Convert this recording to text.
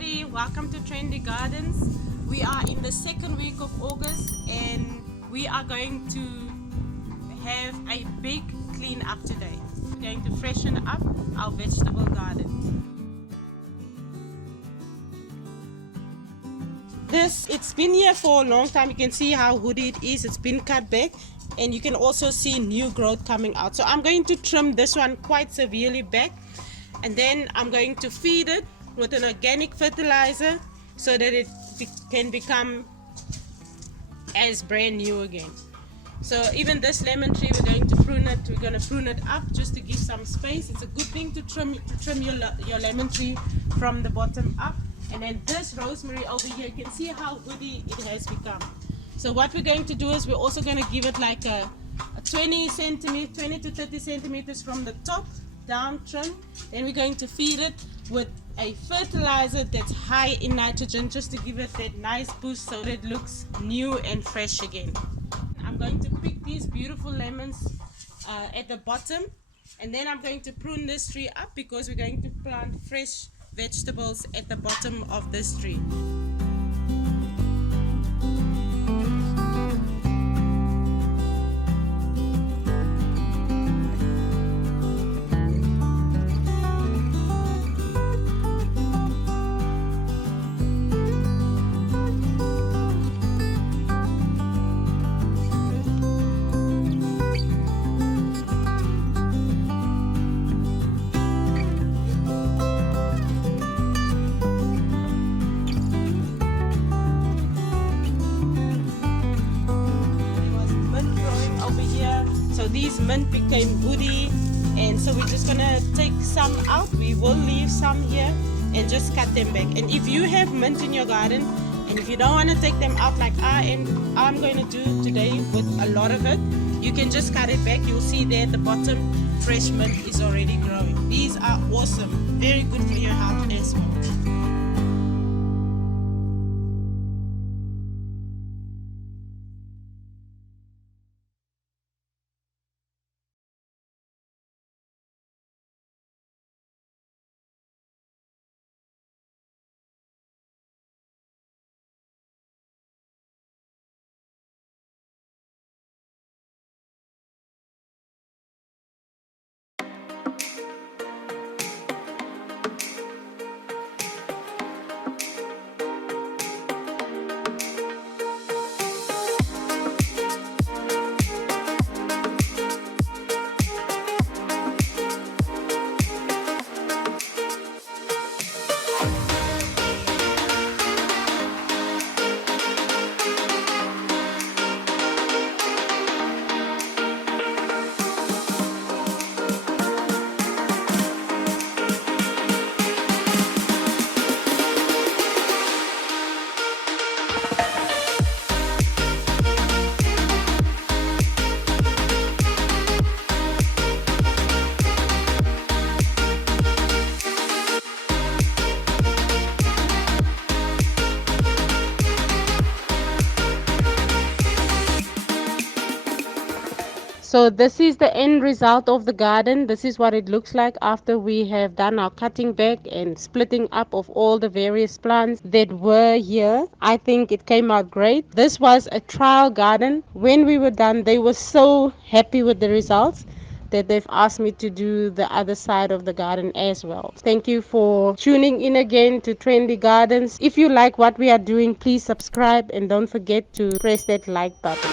everybody, welcome to Trendy Gardens. We are in the second week of August and we are going to have a big clean up today. We're going to freshen up our vegetable garden. It's been here for a long time. You can see how woody it is. It's been cut back and you can also see new growth coming out. So I'm going to trim this one quite severely back, and then I'm going to feed it with an organic fertilizer so that it can become as brand new again. So even this lemon tree, we're going to prune it. We're going to prune it up just to give some space. It's a good thing to trim your lemon tree from the bottom up. And then this rosemary over here, you can see how woody it has become. So what we're going to do is we're also going to give it like a 20 to 30 centimeters from the top down trim. Then we're going to feed it with a fertilizer that's high in nitrogen, just to give it that nice boost so that it looks new and fresh again. I'm going to pick these beautiful lemons at the bottom, and then I'm going to prune this tree up because we're going to plant fresh vegetables at the bottom of this tree. So these mint became woody, and so we're just gonna take some out. We will leave some here and just cut them back. And if you have mint in your garden and if you don't want to take them out like I'm going to do today with a lot of it, you can just cut it back. You'll see there at the bottom fresh mint is already growing. These are awesome, very good for your health as well. So this is the end result of the garden. This is what it looks like after we have done our cutting back and splitting up of all the various plants that were here. I think it came out great. This was a trial garden. When we were done, they were so happy with the results that they've asked me to do the other side of the garden as well. Thank you for tuning in again to Trendy Gardens. If you like what we are doing, please subscribe and don't forget to press that like button.